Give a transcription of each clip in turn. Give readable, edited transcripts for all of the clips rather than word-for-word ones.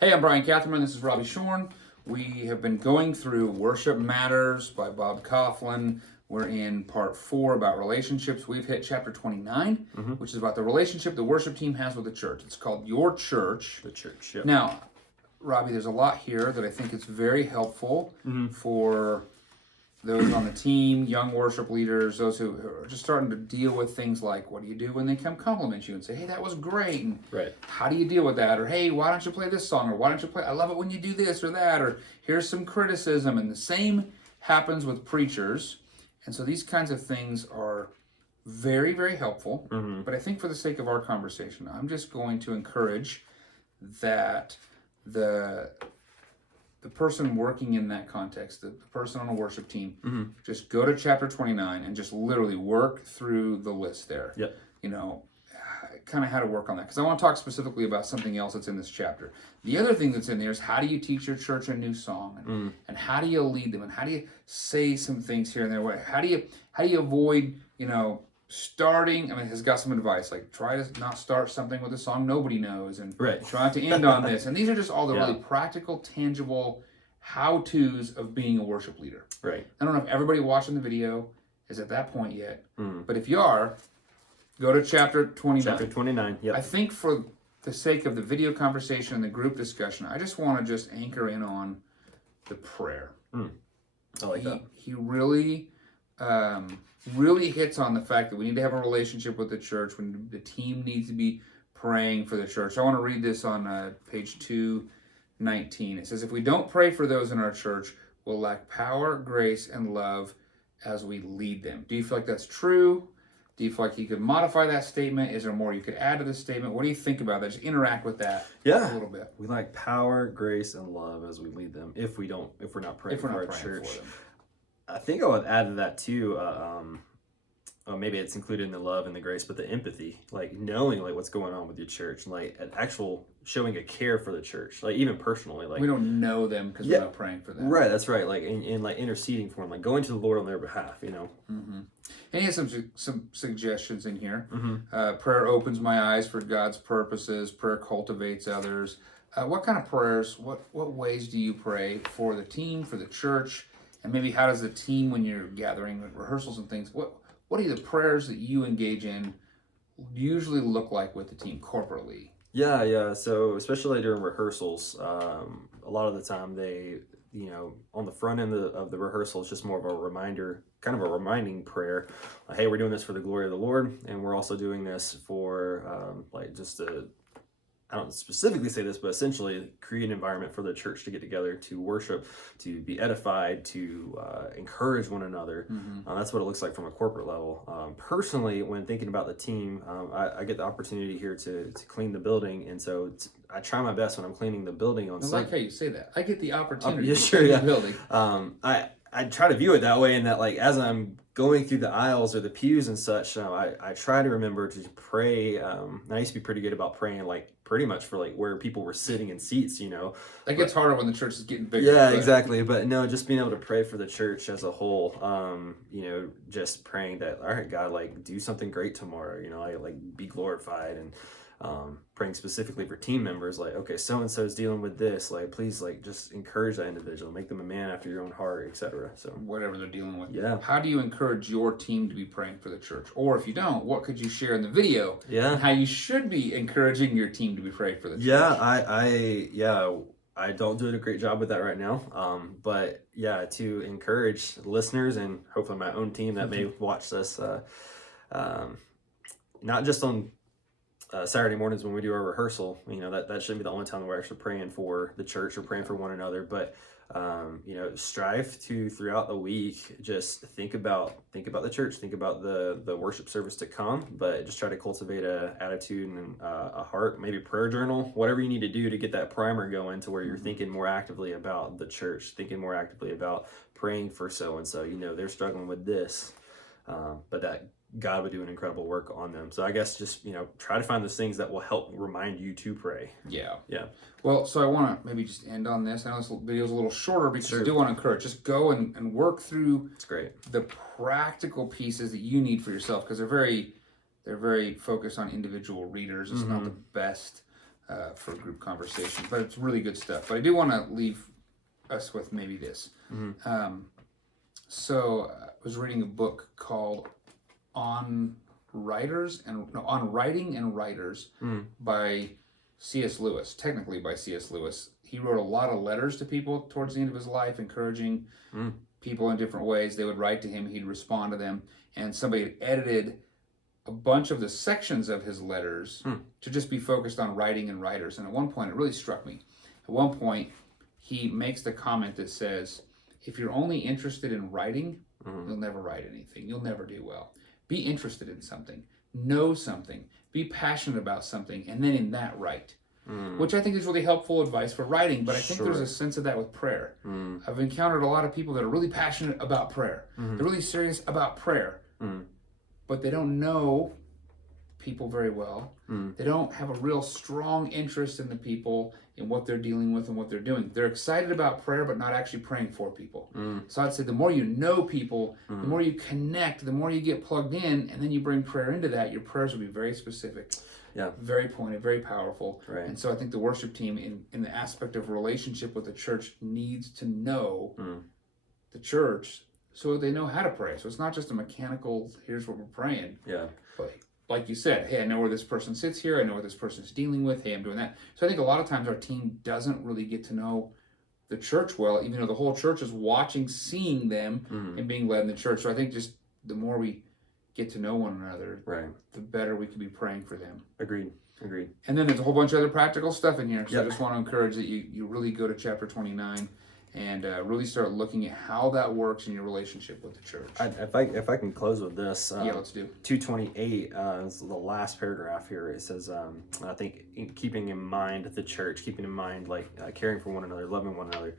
Hey, I'm Bryan Catherman. This is Robbie Tschorn. We have been going through Worship Matters by Bob Kauflin. We're in part 4 about relationships. We've hit chapter 29, which is about the relationship the worship team has with the church. It's called Your Church. The church, yep. Now, Robbie, there's a lot here that I think is very helpful for those on the team, young worship leaders, those who are just starting to deal with things like, what do you do when they come compliment you and say, hey, that was great, and Right. how do you deal with that? Or, hey, why don't you play this song? Or why don't you play, I love it when you do this or that, or here's some criticism. And the same happens with preachers. And so these kinds of things are very, very helpful. But I think for the sake of our conversation, I'm just going to encourage that the person working in that context, the person on a worship team, just go to chapter 29 and just literally work through the list there. Yep. You know, kind of how to work on that. Because I want to talk specifically about something else that's in this chapter. The other thing that's in there is how do you teach your church a new song? And how do you lead them? And how do you say some things here and there? How do you avoid, starting, has got some advice, like try to not start something with a song nobody knows, and try not to end on this. And these are just all the really practical, tangible how-tos of being a worship leader. Right. I don't know if everybody watching the video is at that point yet, but if you are, go to chapter 29. Chapter 29, yep. I think for the sake of the video conversation and the group discussion, I just want to just anchor in on the prayer. I like that. He really... really hits on the fact that we need to have a relationship with the church, when the team needs to be praying for the church. I want to read this on page 219. It says, if we don't pray for those in our church, we'll lack power, grace, and love as we lead them. Do you feel like that's true? Do you feel like you could modify that statement? Is there more you could add to the statement? What do you think about that? Just interact with that a little bit. We lack power, grace, and love as we lead them if we're not praying for our church. I think I would add to that too, maybe it's included in the love and the grace, but the empathy, like knowing like what's going on with your church, like an actual showing a care for the church, like even personally. Like we don't know them because we're not praying for them. Right, that's right. Like in like interceding for them, like going to the Lord on their behalf, And he has some suggestions in here. Prayer opens my eyes for God's purposes. Prayer cultivates others. What kind of prayers, what ways do you pray for the team, for the church? And maybe how does the team, when you're gathering rehearsals and things, what are the prayers that you engage in usually look like with the team corporately? Yeah. So especially during rehearsals, a lot of the time they, on the front end of the rehearsal, it's just more of a reminder, kind of a reminding prayer. Like, hey, we're doing this for the glory of the Lord, and we're also doing this for I don't specifically say this, but essentially create an environment for the church to get together, to worship, to be edified, to encourage one another. That's what it looks like from a corporate level. Personally, when thinking about the team, I get the opportunity here to clean the building, and so I try my best when I'm cleaning the building on Sunday. I like how you say that. I get the opportunity to clean the building. I try to view it that way, in that like as I'm going through the aisles or the pews and such, I try to remember to pray. I used to be pretty good about praying like pretty much for like where people were sitting in seats, That gets harder when the church is getting bigger. Yeah, exactly. But no, just being able to pray for the church as a whole, just praying that, all right, God, like do something great tomorrow, like be glorified, and praying specifically for team members, like, okay, so-and-so is dealing with this, like, please, like, just encourage that individual, make them a man after your own heart, etc. So whatever they're dealing with. Yeah. How do you encourage your team to be praying for the church? Or if you don't, what could you share in the video? Yeah. And how you should be encouraging your team to be praying for the church? Yeah, I don't do a great job with that right now. But yeah, to encourage listeners and hopefully my own team that may watch this, not just on Saturday mornings when we do our rehearsal, that shouldn't be the only time that we're actually praying for the church or praying for one another, but strive to, throughout the week, just think about the church, think about the worship service to come, but just try to cultivate a attitude and a heart, maybe prayer journal, whatever you need to do to get that primer going to where you're thinking more actively about the church, thinking more actively about praying for so-and-so, they're struggling with this, but that God would do an incredible work on them. So I guess just, try to find those things that will help remind you to pray. Yeah. Yeah. Well, so I want to maybe just end on this. I know this video is a little shorter because I do want to encourage, just go and work through the practical pieces that you need for yourself, because they're very focused on individual readers. It's not the best for group conversation. But it's really good stuff. But I do want to leave us with maybe this. So I was reading a book called On Writing and Writers by C.S. Lewis, technically by C.S. Lewis. He wrote a lot of letters to people towards the end of his life, encouraging people in different ways. They would write to him, he'd respond to them, and somebody had edited a bunch of the sections of his letters to just be focused on writing and writers. And at one point, it really struck me. At one point, he makes the comment that says, if you're only interested in writing, you'll never write anything. You'll never do well. Be interested in something. Know something. Be passionate about something. And then in that, write. Which I think is really helpful advice for writing. But I think there's a sense of that with prayer. I've encountered a lot of people that are really passionate about prayer. They're really serious about prayer. But they don't know people very well. They don't have a real strong interest in the people, in what they're dealing with and what they're doing. They're excited about prayer, but not actually praying for people. So I'd say the more you know people, the more you connect, the more you get plugged in, and then you bring prayer into that, your prayers will be very specific, very pointed, very powerful. And so I think the worship team, in the aspect of relationship with the church, needs to know the church so they know how to pray. So it's not just a mechanical, here's what we're praying. But like you said, hey, I know where this person sits here. I know what this person's dealing with. Hey, I'm doing that. So I think a lot of times our team doesn't really get to know the church well, even though the whole church is watching, seeing them, and being led in the church. So I think just the more we get to know one another, the better we can be praying for them. Agreed. And then there's a whole bunch of other practical stuff in here. So I just want to encourage that you really go to chapter 29 and really start looking at how that works in your relationship with the church. If I can close with this, let's do. 228 is the last paragraph here. It says, I think keeping in mind the church, keeping in mind caring for one another, loving one another.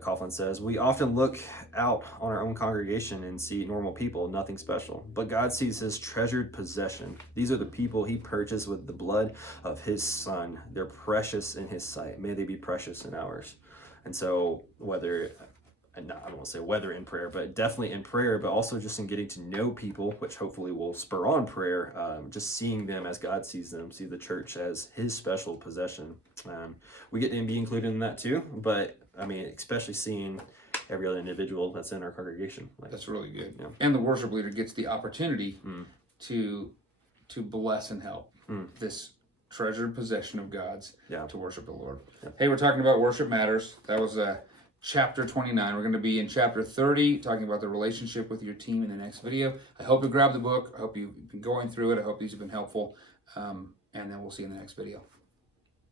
Kauflin says, we often look out on our own congregation and see normal people, nothing special. But God sees his treasured possession. These are the people he purchased with the blood of his son. They're precious in his sight. May they be precious in ours. And so I don't want to say whether in prayer, but definitely in prayer, but also just in getting to know people, which hopefully will spur on prayer, just seeing them as God sees them, see the church as his special possession. We get to be included in that too, but I mean, especially seeing every other individual that's in our congregation. That's really good. And the worship leader gets the opportunity to bless and help this treasured possession of God's to worship the Lord. Hey, we're talking about Worship Matters. That was chapter 29. We're going to be in chapter 30, talking about the relationship with your team in the next video. I hope you grabbed the book. I hope you've been going through it. I hope these have been helpful. And then we'll see you in the next video.